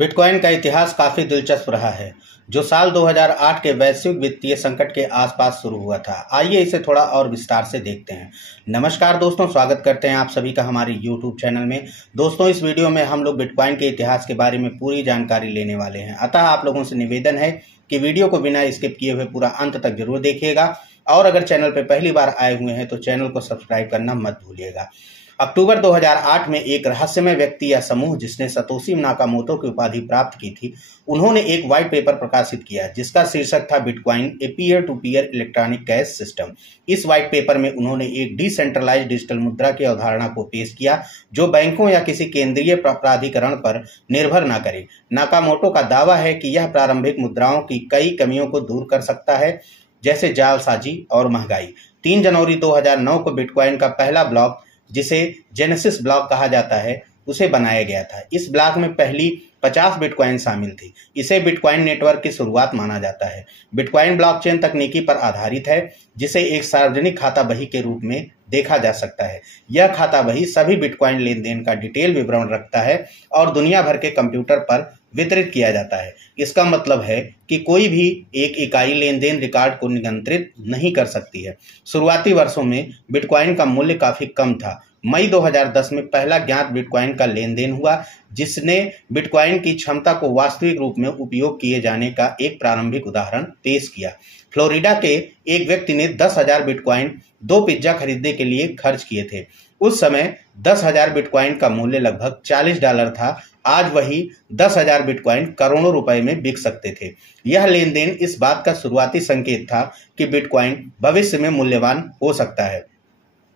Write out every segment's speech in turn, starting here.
Bitcoin का इतिहास काफी दिलचस्प रहा है, जो साल 2008 के वैश्विक वित्तीय संकट के आसपास शुरू हुआ था। आइए इसे थोड़ा और विस्तार से देखते हैं। नमस्कार दोस्तों, स्वागत करते हैं आप सभी का हमारे YouTube चैनल में। दोस्तों, इस वीडियो में हम लोग बिटकॉइन के इतिहास के बारे में पूरी जानकारी लेने वाले हैं। अतः आप लोगों से निवेदन है कि वीडियो को बिना स्किप किए हुए पूरा अंत तक जरूर देखिएगा और अगर चैनल पर पहली बार आए हुए हैं तो चैनल को सब्सक्राइब करना मत भूलिएगा। अक्टूबर 2008 में एक रहस्यमय व्यक्ति या समूह जिसने सतोशी नाकामोटो की उपाधि प्राप्त की थी, उन्होंने एक व्हाइट पेपर प्रकाशित किया जिसका शीर्षक था Bitcoin a peer to peer electronic cash system. इस व्हाइट पेपर में उन्होंने एक डिसेंट्रलाइज्ड डिजिटल मुद्रा की अवधारणा को पेश किया जो बैंकों या किसी केंद्रीय प्राधिकरण पर निर्भर न करे। नाकामोटो का दावा है कि यह प्रारंभिक मुद्राओं की कई कमियों को दूर कर सकता है, जैसे जालसाजी और महंगाई। 3 जनवरी 2009 को बिटकॉइन का पहला ब्लॉक, जिसे जेनेसिस ब्लॉक कहा जाता है, उसे बनाया गया था। इस ब्लॉक में पहली 50 बिटकॉइन शामिल थी। इसे बिटकॉइन नेटवर्क की शुरुआत माना जाता है। बिटकॉइन ब्लॉकचेन तकनीकी पर आधारित है, जिसे एक सार्वजनिक खाता बही के रूप में देखा जा सकता है। यह खाता बही सभी बिटकॉइन लेन देन का डिटेल विवरण रखता है और दुनिया भर के कंप्यूटर पर वितरित किया जाता है। इसका मतलब है कि कोई भी एक इकाई लेन देन रिकॉर्ड को नियंत्रित नहीं कर सकती है। शुरुआती वर्षों में बिटकॉइन का मूल्य काफी कम था। मई 2010 में पहला ज्ञात बिटकॉइन का लेन देन हुआ, जिसने बिटकॉइन की क्षमता को वास्तविक रूप में उपयोग किए जाने का एक प्रारंभिक उदाहरण पेश किया। फ्लोरिडा के एक व्यक्ति ने 10,000 बिटकॉइन 2 पिज्जा खरीदने के लिए खर्च किए थे। उस समय 10,000 बिटकॉइन का मूल्य लगभग $40 था। आज वही 10,000 बिटकॉइन करोड़ों रुपए में बिक सकते थे। यह लेन देन इस बात का शुरुआती संकेत था कि बिटकॉइन भविष्य में मूल्यवान हो सकता है।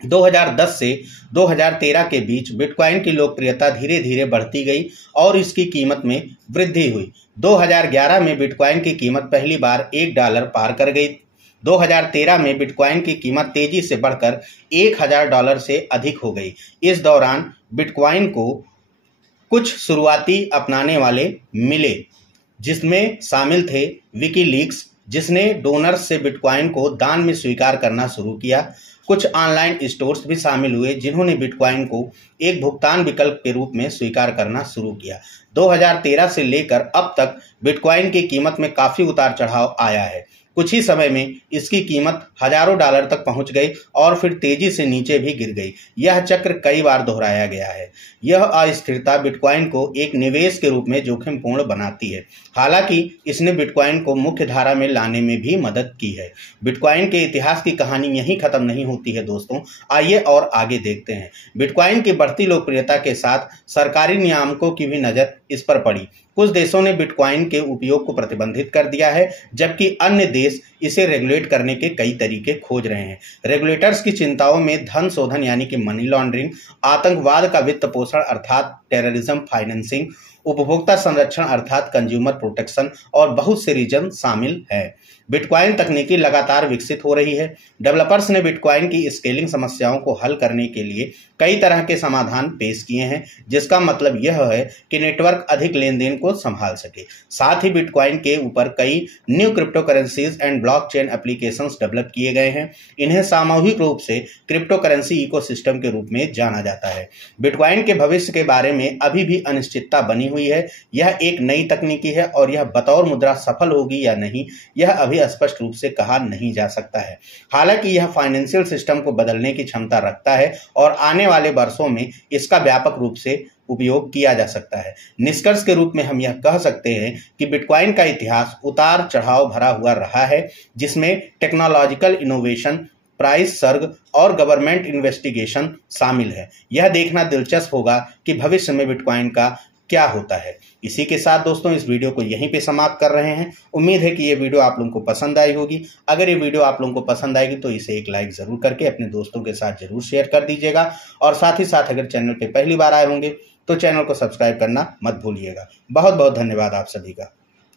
2010 से 2013 के बीच बिटकॉइन की लोकप्रियता धीरे धीरे बढ़ती गई और इसकी कीमत में वृद्धि हुई। 2011 में बिटकॉइन की कीमत पहली बार $1 पार कर गई। 2013 में बिटकॉइन की कीमत तेजी से बढ़कर $1,000 से अधिक हो गई। इस दौरान बिटकॉइन को कुछ शुरुआती अपनाने वाले मिले, जिसमें शामिल थे विकीलीक्स, जिसने डोनर्स से बिटकॉइन को दान में स्वीकार करना शुरू किया। कुछ ऑनलाइन स्टोर्स भी शामिल हुए जिन्होंने बिटकॉइन को एक भुगतान विकल्प के रूप में स्वीकार करना शुरू किया। 2013 से लेकर अब तक बिटकॉइन की कीमत में काफी उतार चढ़ाव आया है। कुछ ही समय में इसकी कीमत हजारों डॉलर तक पहुंच गई और फिर तेजी से नीचे भी गिर गई। यह चक्र कई बार दोहराया गया है। यह अस्थिरता बिटकॉइन को एक निवेश के रूप में जोखिमपूर्ण बनाती है, हालांकि इसने बिटकॉइन को मुख्य धारा में लाने में भी मदद की है। बिटकॉइन के इतिहास की कहानी यहीं खत्म नहीं होती है दोस्तों। आइए और आगे देखते हैं। बिटकॉइन की बढ़ती लोकप्रियता के साथ सरकारी नियामकों की भी नजर इस पर पड़ी। कुछ देशों ने बिटकॉइन के उपयोग को प्रतिबंधित कर दिया है, जबकि अन्य देश इसे रेगुलेट करने के कई तरीके खोज रहे हैं। रेगुलेटर्स की चिंताओं में धन शोधन यानी कि मनी लॉन्ड्रिंग, आतंकवाद का वित्त पोषण अर्थात टेररिज्म फाइनेंसिंग, उपभोक्ता संरक्षण अर्थात कंज्यूमर प्रोटेक्शन और बहुत से रीजन शामिल है। बिटकॉइन तकनीकी लगातार विकसित हो रही है। डेवलपर्स ने बिटकॉइन की स्केलिंग समस्याओं को हल करने के लिए कई तरह के समाधान पेश किए हैं, जिसका मतलब यह है कि नेटवर्क अधिक लेन देन को संभाल सके। साथ ही बिटकॉइन के ऊपर कई new crypto currencies and blockchain applications develop किए गए हैं। इन्हें सामूहिक रूप से क्रिप्टो करेंसी इकोसिस्टम के रूप में जाना जाता है। बिटकॉइन के भविष्य के बारे में अभी भी अनिश्चितता बनी हुई है। यह एक नई तकनीकी है और यह बतौर मुद्रा सफल होगी या नहीं, यह अभी स्पष्ट रूप से कहा नहीं जा सकता है। हालांकि यह फाइनेंशियल सिस्टम को बदलने की क्षमता रखता है और आने वाले वर्षों में इसका व्यापक रूप से उपयोग किया जा सकता है। निष्कर्ष के रूप में हम यह कह सकते हैं कि बिटकॉइन का इतिहास उतार चढ़ाव भरा हुआ रहा है, जिसमें टेक्नोलॉजिकल इनोवेशन, प्राइस सर्ग और गवर्नमेंट इन्वेस्टिगेशन शामिल है। यह देखना दिलचस्प होगा कि भविष्य में बिटकॉइन का क्या होता है। इसी के साथ दोस्तों इस वीडियो को यहीं पे समाप्त कर रहे हैं। उम्मीद है कि ये वीडियो आप लोगों को पसंद आई होगी। अगर ये वीडियो आप लोगों को पसंद आएगी तो इसे एक लाइक जरूर करके अपने दोस्तों के साथ जरूर शेयर कर दीजिएगा और साथ ही साथ अगर चैनल पे पहली बार आए होंगे तो चैनल को सब्सक्राइब करना मत भूलिएगा। बहुत बहुत धन्यवाद आप सभी का।